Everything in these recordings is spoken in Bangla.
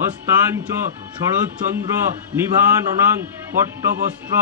হস্তাঞ্চ শরৎচন্দ্র নিভাননাং পট্টবস্ত্র।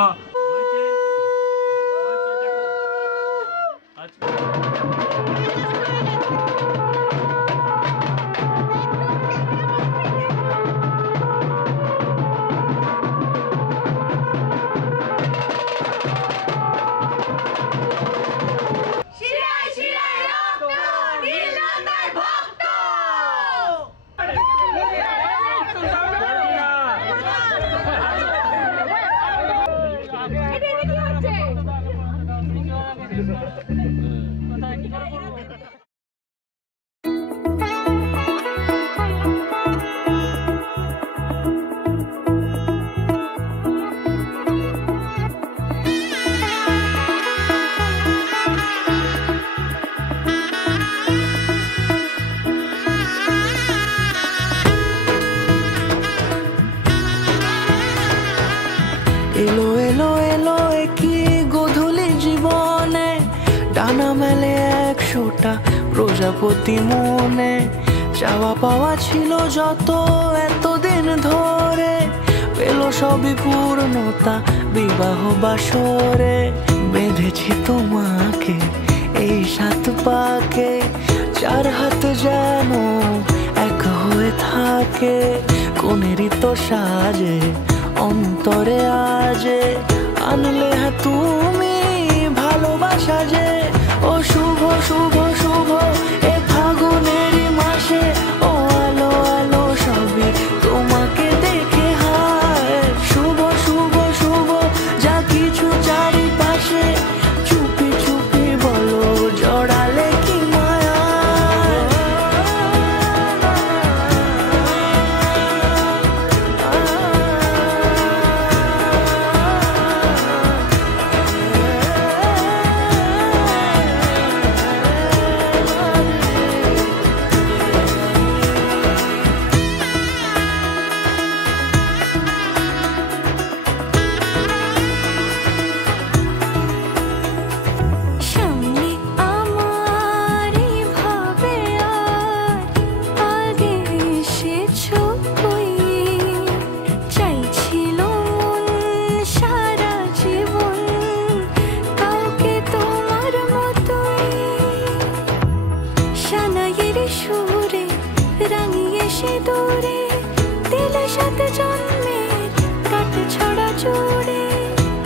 এলো এলো এলো কি গোধূলি জীবনে, ডানা মেলে 100টা প্রজাপতি মনে। চাওয়া পাওয়া ছিল যত এতদিন ধরে, পেল সবই পূর্ণতা বিবাহ বাসরে। বেঁধেছি তোমাকে এই 7 পাকে, 4 হাত যেন এক হয়ে থাকে। কোনেরই তো সাজে অন্তরে আজে, আনলে তুমি ভালোবাসা যে। ও শুভ শুভ শুভ এ ফাগুনেরই মাসে, ও আলো আলো সবই তোমাকে দেখে হায়। শুভ শুভ শুভ যা কিছু চারিপাশে, চুপি চুপি বলো জড়ালে কি মায়া।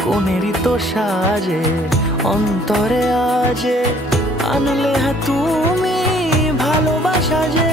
কোনেরই তো সাজে অন্তরে আজে, আনলে তুমি ভালোবাসা যে।